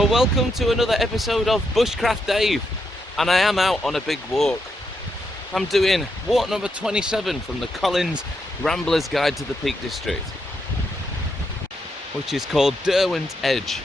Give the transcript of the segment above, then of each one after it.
Well, welcome to another episode of Bushcraft Dave, and I am out on a big walk. I'm doing walk number 27 from the Collins Rambler's Guide to the Peak District, which is called Derwent Edge.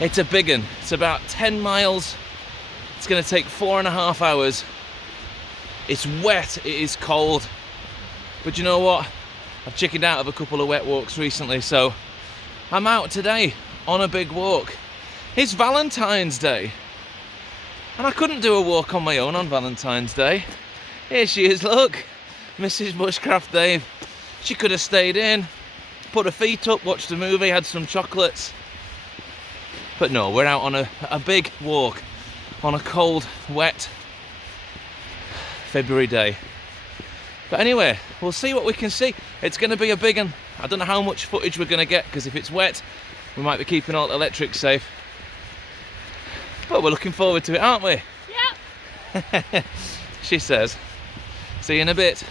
It's a big one. It's about 10 miles. It's going to take 4.5 hours. It's wet, it is cold, but you know what? I've chickened out of a couple of wet walks recently, so I'm out today on a big walk. It's Valentine's Day, and I couldn't do a walk on my own on Valentine's Day. Here she is, look, Mrs Bushcraft Dave. She could have stayed in, put her feet up, watched a movie, had some chocolates. But no, we're out on a big walk on a cold, wet February day. But anyway, we'll see what we can see. It's going to be a big one. I don't know how much footage we're going to get, because if it's wet, we might be keeping all the electrics safe. But we're looking forward to it, aren't we? Yeah. She says. See you in a bit.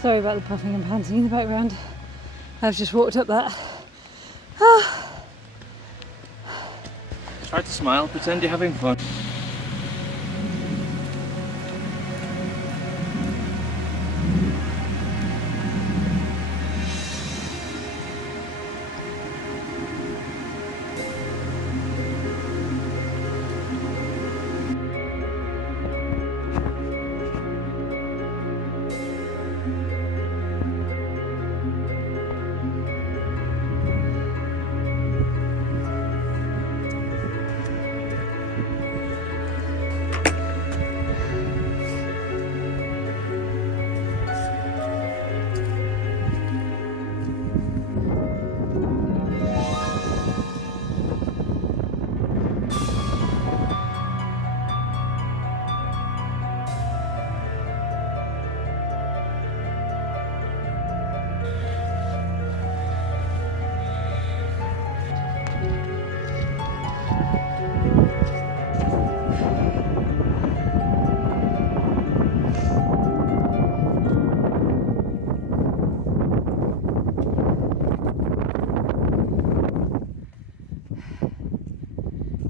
Sorry about the puffing and panting in the background. I've just walked up that. Try to smile, pretend you're having fun.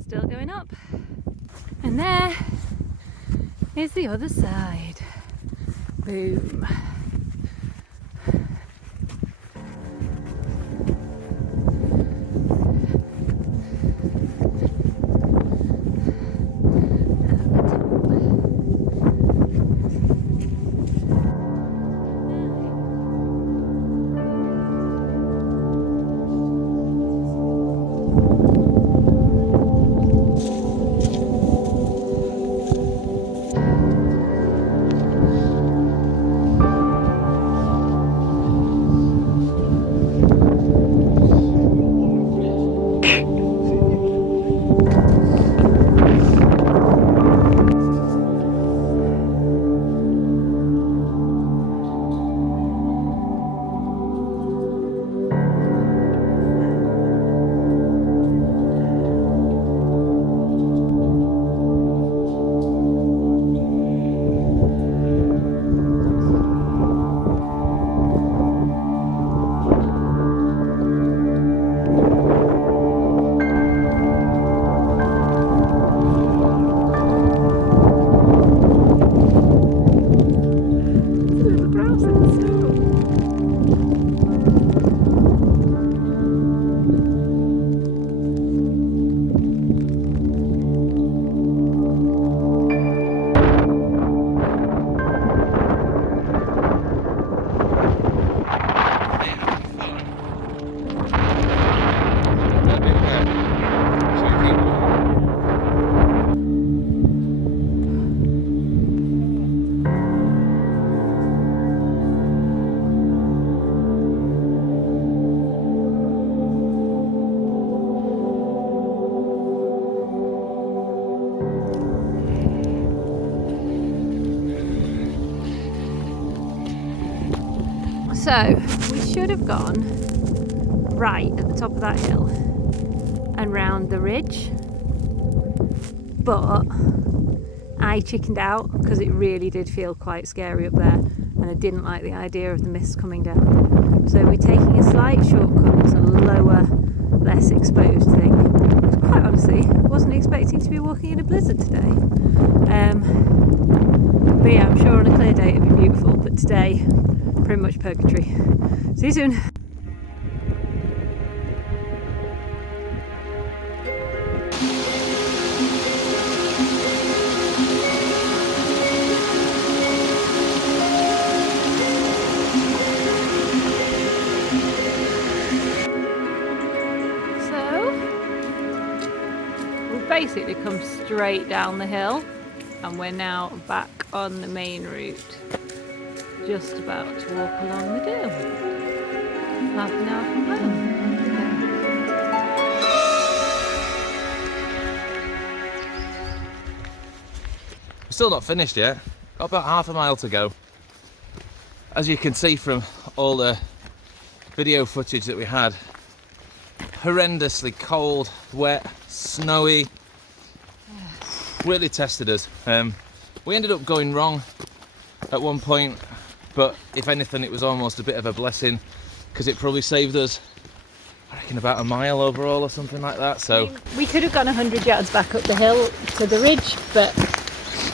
Still going up. And there is the other side. Boom. So we should have gone right at the top of that hill and round the ridge, but I chickened out because it really did feel quite scary up there and I didn't like the idea of the mist coming down. So we're taking a slight shortcut to a lower, less exposed thing. Quite honestly, I wasn't expecting to be walking in a blizzard today. But yeah, I'm sure on a clear day it'd be beautiful, but today, pretty much purgatory. See you soon. Basically come straight down the hill and we're now back on the main route, just about to walk along the dale, half an hour from home. We're still not finished yet, got about half a mile to go. As you can see from all the video footage that we had, horrendously cold, wet, snowy. Really tested us. We ended up going wrong at one point, but if anything it was almost a bit of a blessing because it probably saved us, I reckon, about a mile overall or something like that. So we could have gone 100 yards back up the hill to the ridge, but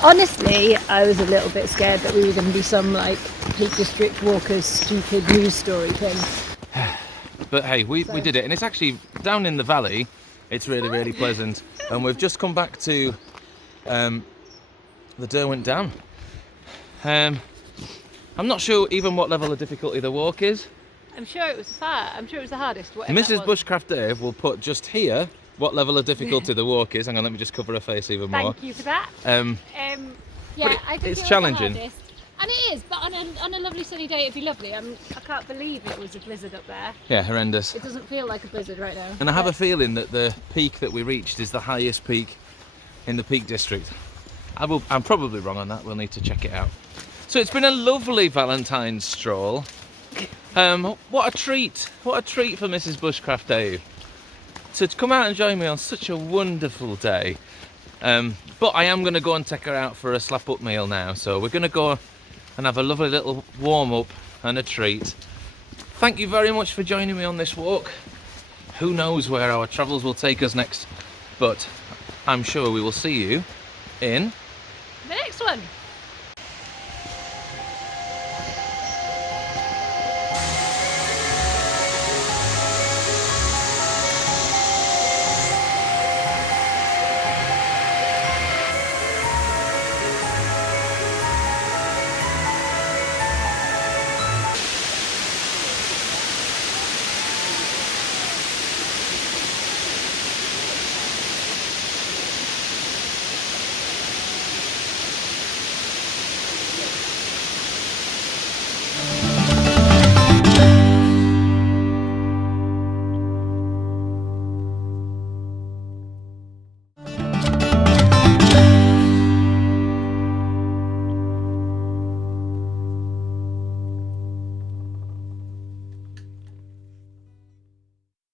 honestly I was a little bit scared that we were going to be some like Peak District walkers stupid news story thing. But hey, we did it, and it's actually down in the valley. It's really pleasant, and we've just come back to the Derwent Dam. I'm not sure even what level of difficulty the walk is. I'm sure it was the hardest. Mrs Bushcraft Dave will put just here what level of difficulty the walk is. Hang on, let me just cover her face even more. Thank you for that. Yeah, I think it's challenging. And it is, but on a lovely sunny day it'd be lovely. I can't believe it was a blizzard up there. Yeah, horrendous. It doesn't feel like a blizzard right now. And I have a feeling that the peak that we reached is the highest peak in the Peak District. I'm probably wrong on that, we'll need to check it out. So it's been a lovely Valentine's stroll. What a treat for Mrs Bushcraft Dave to come out and join me on such a wonderful day. But I am going to go and take her out for a slap up meal now, so we're going to go and have a lovely little warm up and a treat. Thank you very much for joining me on this walk. Who knows where our travels will take us next, but I'm sure we will see you in the next one.